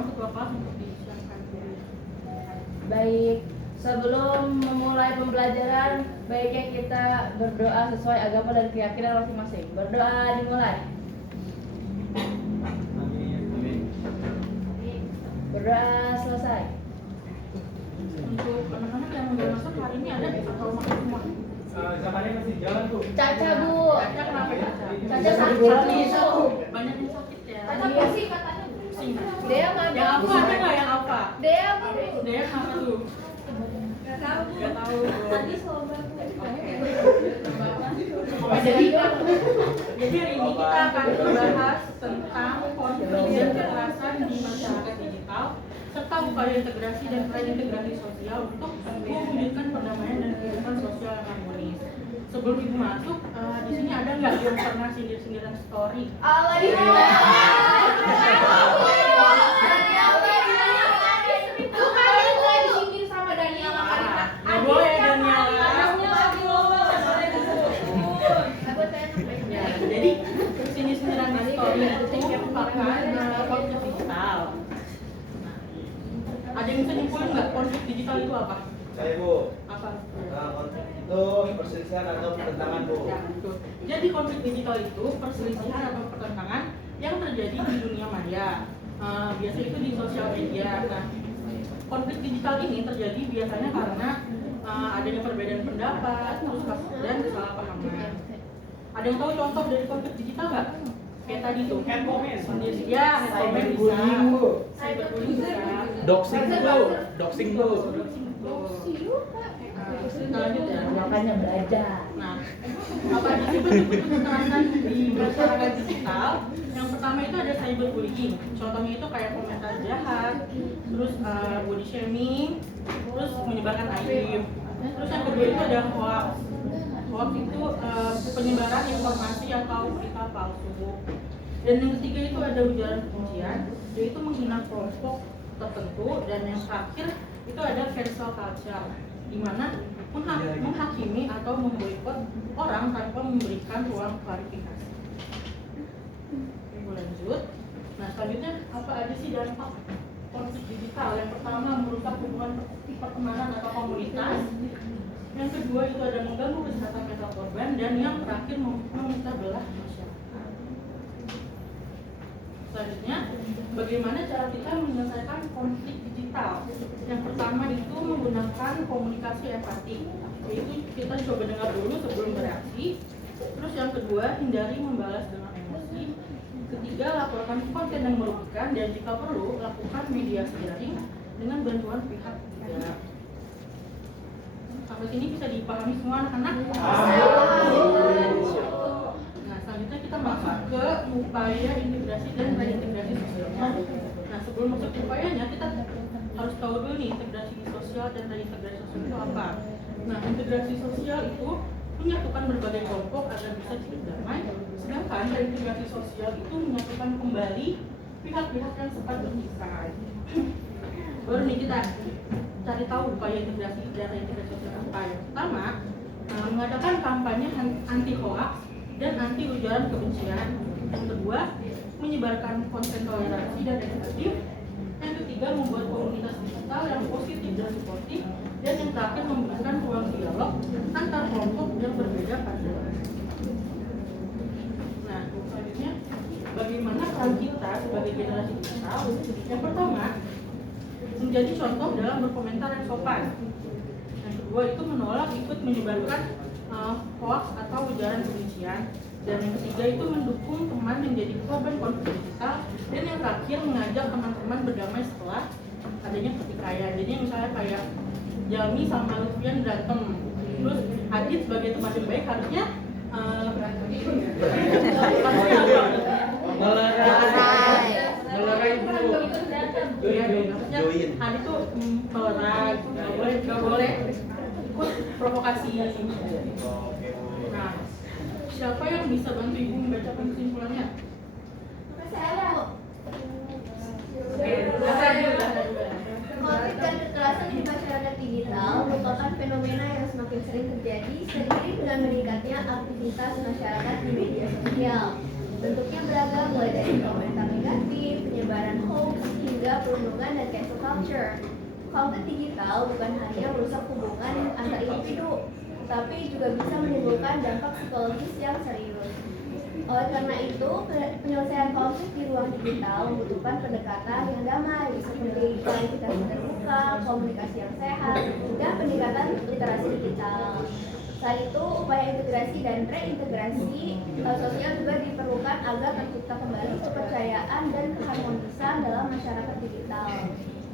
ruang ketua kelas untuk disiapkan. Baik, sebelum memulai pembelajaran, baiknya kita berdoa sesuai agama dan keyakinan masing-masing. Berdoa dimulai. Berdoa selesai. Untuk anak-anak yang udah masuk hari ini ada atau masuk semua? Zamannya masih jalan tuh. Caca Bu. Caca kenapa Caca? Caca sakit Bu. Banyak yang sakit ya. Caca pusing katanya. Pusing. Dea mana? Yang apa ada nggak yang apa? Dea Bu. Dia kenapa tuh? Gak tahu. Tadi sobat. Jadi hari ini kita akan membahas tentang konflik dan kekerasan di masyarakat digital serta upaya integrasi dan reintegrasi sosial untuk mewujudkan perdamaian dan kehidupan sosial yang harmonis. Sebelum ibu masuk, di sini ada nggak yang pernah sindir-sindiran story? Nggak boleh Daniela. Ya, jadi sindir-sindiran di story itu merupakan konflik digital. Nah, ada yang bisa nyimpulin nggak konflik digital itu apa? Saya Bu. Apa? Konflik itu perselisihan atau pertentangan Bu. Ya, betul. Jadi konflik digital itu perselisihan atau pertentangan yang terjadi di dunia maya. Biasanya itu di sosial media. Nah, konflik digital ini terjadi biasanya karena adanya perbedaan pendapat, terus dan kesalahpahaman. Ada yang tahu contoh dari konflik digital nggak? Kayak tadi tuh. Hand comment. Ya, hand comment bisa. Cyberbullying Bu. Cyberbullying bisa. Doxing Bu. Doxing betul. Lanjut ya. Makanya belajar. Nah, apa aja sih bentuk-bentuk kekerasan di masyarakat digital? Yang pertama itu ada cyberbullying. Contohnya itu kayak komentar jahat, terus body shaming, terus menyebarkan aib. Terus yang kedua itu ada hoax. Hoax itu penyebaran informasi atau berita palsu. Dan yang ketiga itu ada ujaran kebencian, yaitu menghina kelompok tertentu. Dan yang terakhir itu ada cancel culture, di mana menghakimi atau memboikot orang tanpa memberikan ruang klarifikasi. Oke, lanjut. Nah, selanjutnya apa aja sih dampak konflik digital? Yang pertama merusak hubungan pertemanan atau komunitas. Yang kedua itu ada mengganggu kesehatan mental korban, dan yang terakhir memecah belah masyarakat. Selanjutnya, bagaimana cara kita menyelesaikan konflik digital? Yang pertama itu menggunakan komunikasi empatik, yaitu kita coba dengar dulu sebelum bereaksi. Terus yang kedua, hindari membalas dengan emosi. Ketiga, laporkan konten yang merugikan, dan jika perlu, lakukan mediasi daring dengan bantuan pihak ketiga. Sampai sini bisa dipahami semua anak-anak? Nah, selanjutnya kita masuk ke upaya integrasi dan reintegrasi sosial. Nah, sebelum masuk ke upayanya, kita harus tahu dulu nih integrasi sosial dan reintegrasi sosial itu apa. Nah, integrasi sosial itu menyatukan berbagai kelompok agar bisa hidup damai, sedangkan reintegrasi sosial itu menyatukan kembali pihak-pihak yang sempat berpisah. Baru nih kita cari tahu upaya integrasi dan reintegrasi sosial apa. Yang pertama, mengadakan kampanye anti hoax dan anti ujaran kebencian. Yang kedua, menyebarkan konten toleransi dan edukatif. Yang ketiga, membuat komunitas digital yang positif dan suportif. Dan yang terakhir, memberikan ruang dialog antar kelompok yang berbeda pandangan. Nah, selanjutnya, bagaimana peran kita sebagai generasi digital? Yang pertama, menjadi contoh dalam berkomentar yang sopan. Yang kedua itu menolak ikut menyebarkan hoax atau ujaran kebencian. Dan yang ketiga itu mendukung teman yang jadi korban konflik digital. Dan yang terakhir mengajak teman-teman berdamai setelah adanya pertikaian. Jadi misalnya kayak Jami sama Lutfian berantem, terus Adit sebagai teman yang baik harusnya melerai dulu. Adit tuh melerai, nggak boleh ikut provokasi. Nah, siapa yang bisa bantu ibu membacakan kesimpulannya? Konflik dan kekerasan di masyarakat digital merupakan fenomena yang semakin sering terjadi seiring dengan meningkatnya aktivitas masyarakat di media sosial. Bentuknya beragam, mulai dari komentar negatif, negatif, penyebaran hoax, hingga perundungan dan cancel culture. Konten digital bukan hanya merusak hubungan antar individu, tapi juga bisa menimbulkan dampak psikologis yang serius. Oleh karena itu, penyelesaian konflik di ruang digital membutuhkan pendekatan yang damai, seperti klarifikasi terbuka, komunikasi yang sehat, dan peningkatan literasi digital. Selain itu, upaya integrasi dan reintegrasi sosial juga diperlukan agar tercipta kembali kepercayaan dan keharmonisan dalam masyarakat digital.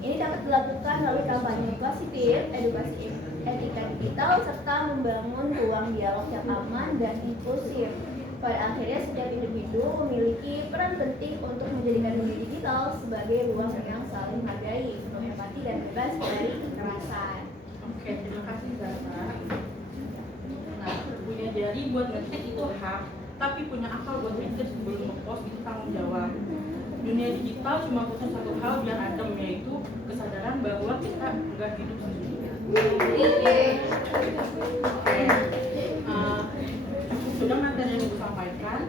Ini dapat dilakukan melalui kampanye positif, edukasi etika digital, serta membangun ruang dialog yang aman dan inklusif. Pada akhirnya, setiap individu memiliki peran penting untuk menjadikan dunia digital sebagai ruang yang saling menghargai, penuh empati, dan bebas dari kekerasan. Oke, terima kasih Zara. Nah, punya jari buat ngetik itu hak, tapi punya akal buat mikir sebelum ngepost itu tanggung jawab. Dunia digital cuma butuh satu hal biar adem, yaitu kesadaran bahwa kita nggak hidup sendirian. Sudah materi yang Ibu sampaikan.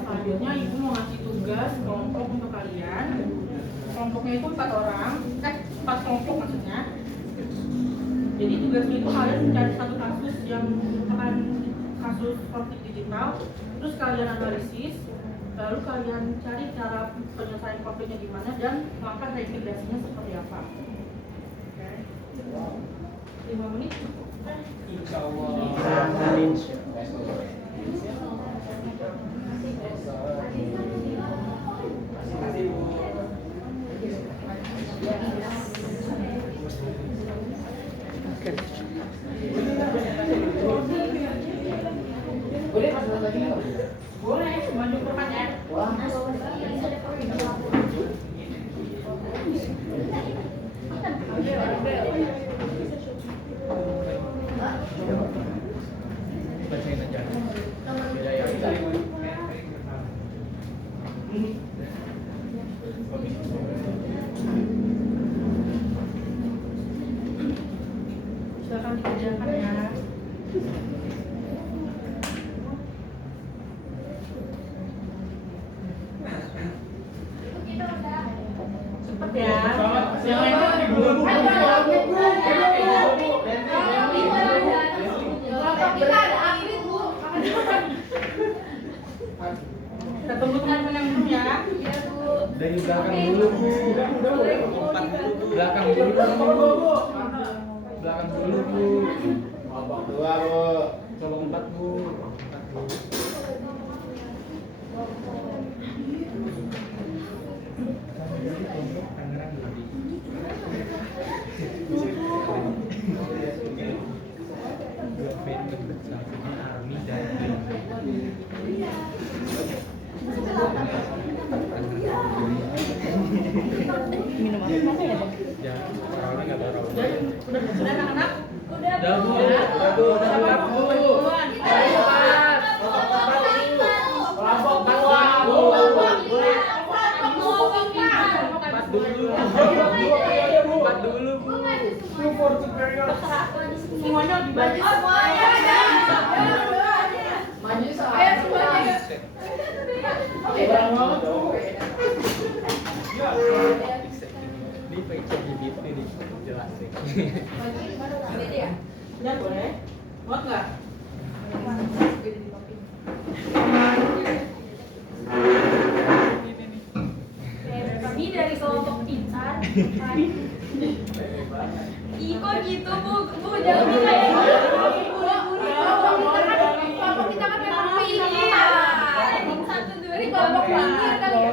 Selanjutnya Ibu mau ngasih tugas kelompok untuk kalian. Kelompoknya itu 4 orang, 4 kelompok maksudnya. Jadi tugasnya itu kalian mencari satu kasus yang merupakan kasus konflik digital, terus kalian analisis, lalu kalian cari cara penyelesaian konfliknya gimana dan langkah reintegrasinya seperti apa. Oke. 5 menit cukup. Insya Allah. Boleh masuk lagi nggak? Boleh, maju ke depan ya. Bacain aja. Beda ya. Silakan dikerjakan ya. Cepet ya. Yang lainnya kita tunggu teman-teman yang belum ya. Dari belakang dulu, Bu. Belakang dulu, Bu. Belakang dulu, Bu. Abang 2, Bu. Coba 4, Bu. Minum apa mana ya, Bang? Ya, soalnya nggak tahu. Udah anak-anak? Udah, Bu. Udah, Bu. Semuanya dibagi. Maju semuanya. Ini pecah gitu nih, jelasin. Udah boleh? Muat nggak? Kami dari kelompok Intan. Iko gitu bu jangan kayak gitu. Kelompok kita kan memang pilih. Satu dua ini kelompok pinggir kali ya.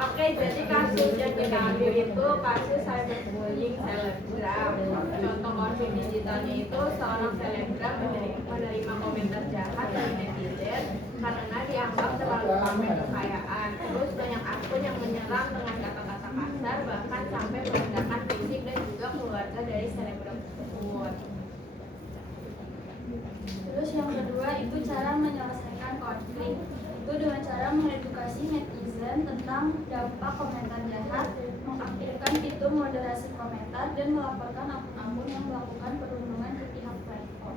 Oke, jadi kasus yang kita ambil itu kasus cyberbullying selebgram. Contoh konflik digitalnya itu seorang selebgram menerima komentar jahat dari netizen karena dianggap terlalu pamer kekayaan. Terus banyak akun yang menyerang dengan kata-kata kasar, bahkan sampai merendahkan fisik dan juga keluarga dari selebgram tersebut. Terus yang kedua itu cara menyelesaikan konflik. Itu dengan cara mengedukasi netizen tentang dampak komentar jahat, mengaktifkan fitur moderasi komentar, dan melaporkan akun-akun yang melakukan perundungan ke pihak platform.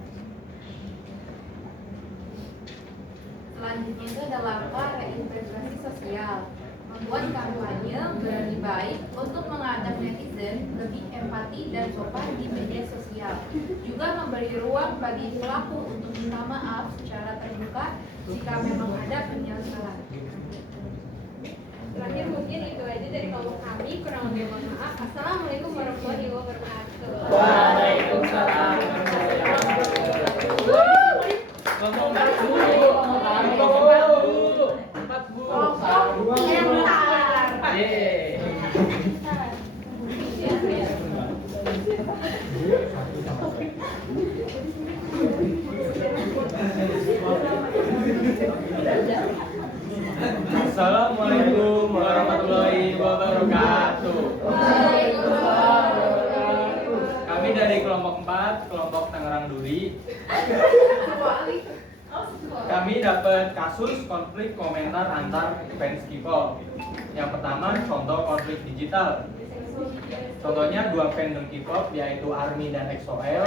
Selanjutnya itu ada langkah reintegrasi sosial. Membuat kampanye berani baik untuk mengajak netizen lebih empati dan sopan di media sosial. Juga memberi ruang bagi pelaku untuk minta maaf secara terbuka jika memang ada penyesalan. Terakhir mungkin itu aja dari kelompok kami. Kurang lebih mohon maaf. Assalamualaikum warahmatullahi wabarakatuh. Waalaikumsalam. Assalamualaikum warahmatullahi wabarakatuh. Kami dari kelompok 4, kelompok Tangerang Duri. Kami dapat kasus konflik komentar antar fans K-pop. Yang pertama, contoh konflik digital. Contohnya dua fandom K-pop yaitu ARMY dan EXO-L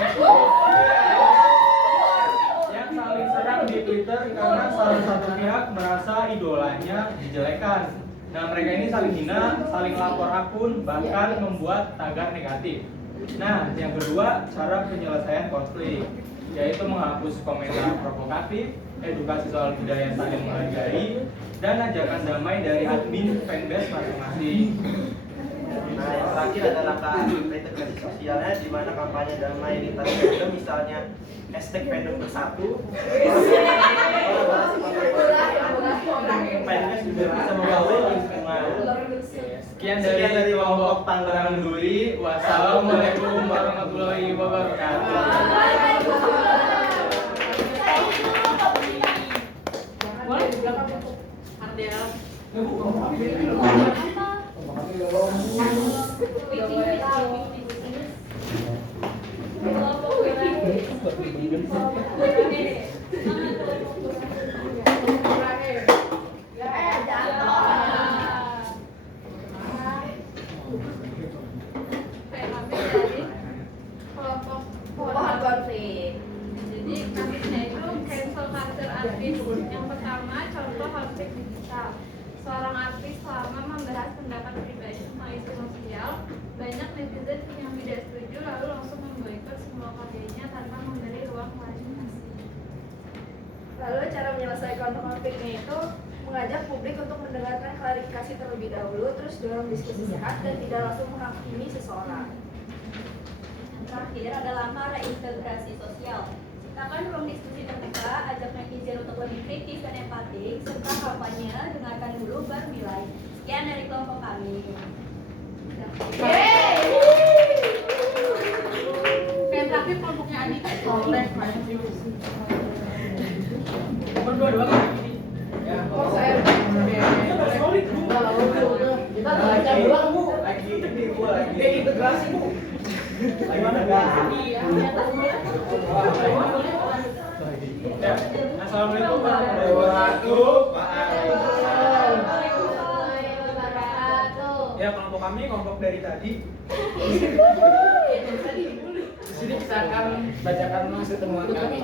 yang saling serang di Twitter karena salah satu pihak merasa idolanya dijelekan. Nah, mereka ini saling hina, saling lapor akun, bahkan membuat tagar negatif. Nah, yang kedua, cara penyelesaian konflik yaitu menghapus komentar provokatif, edukasi soal budaya saling menghargai, dan ajakan damai dari admin fanbase masing-masing. Nah, yang terakhir ada langkah reintegrasi sosialnya, di mana kampanye damai lintas fandom, misalnya hashtag fandom bersatu. Fanbase juga bisa membawa lingkungan. Sekian dari kelompok Tangerang Duri. Wassalamualaikum warahmatullahi wabarakatuh. Boleh di belakang Ardel. Pohon konflik. Jadi kasusnya itu cancel culture artis. Yang pertama, contoh konflik digital. Seorang artis selama membahas pendapat pribadi tentang isu sosial, banyak netizen yang tidak setuju lalu langsung memboikot semua karyanya tanpa memberi ruang klarifikasi. Lalu cara menyelesaikan konfliknya itu mengajak publik untuk mendengarkan klarifikasi terlebih dahulu, terus dorong diskusi sehat dan tidak langsung menghakimi seseorang. Terakhir ada langkah reintegrasi sosial. Ciptakan ruang diskusi terbuka, ajak netizen untuk lebih kritis dan empatik, serta kampanye, dengarkan dulu baru nilai. Sekian dari kelompok kami. Kayak terakhir kelompoknya Andika boleh maju. Berdua-dua kan begini. Oh, saya. Kita lagi Bu. Lagi integrasi Bu. Gimana Assalamualaikum warahmatullahi wabarakatuh. Ya, kelompok kami kelompok dari tadi. Di sini kita akan bacakan hasil temuan kami.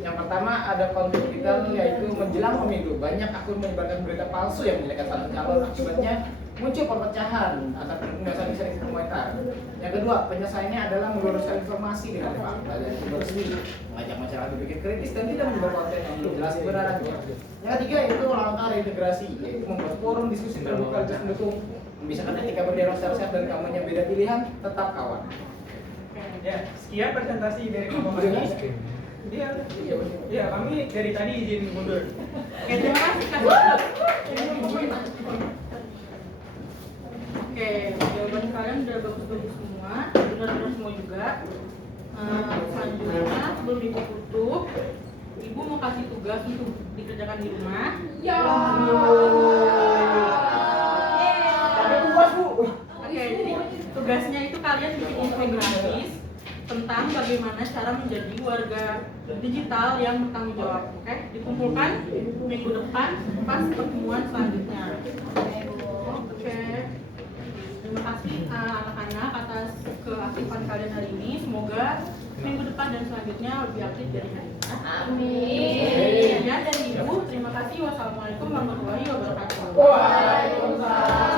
Yang pertama ada konflik digital, yaitu menjelang pemilu banyak akun menyebarkan berita palsu yang menjelekkan salah calon, akibatnya muncul perpecahan antar pendukung dan saling sering komentar. Yang kedua, penyelesaiannya adalah meluruskan informasi dengan fakta dan sumber resmi, mengajak masyarakat berpikir kritis dan tidak menyebar konten yang belum jelas kebenarannya. Yang ketiga itu langkah reintegrasi, yaitu membuat forum diskusi terbuka lintas pendukung, memisahkan etika berdialog secara sehat dan kampanye beda pilihan tetap kawan. Ya, sekian presentasi dari kelompok kami. Iya, kami dari tadi izin mundur. Oke, terima kasih Kak. Oke, jawaban kalian udah bagus-bagus semua, benar-benar semua juga. Selanjutnya sebelum Ibu tutup, Ibu mau kasih tugas untuk dikerjakan di rumah. Ya. Oke, jadi tugasnya itu kalian bikin infografis tentang bagaimana cara menjadi warga digital yang bertanggung jawab. Oke, dikumpulkan minggu depan pas pertemuan selanjutnya. Oke, terima kasih anak-anak atas keaktifan kalian hari ini. Semoga minggu depan dan selanjutnya lebih aktif dari hari ini. Amin. Ya, dari Ibu terima kasih. kasih. Wassalamualaikum warahmatullahi wabarakatuh. Waalaikumsalam.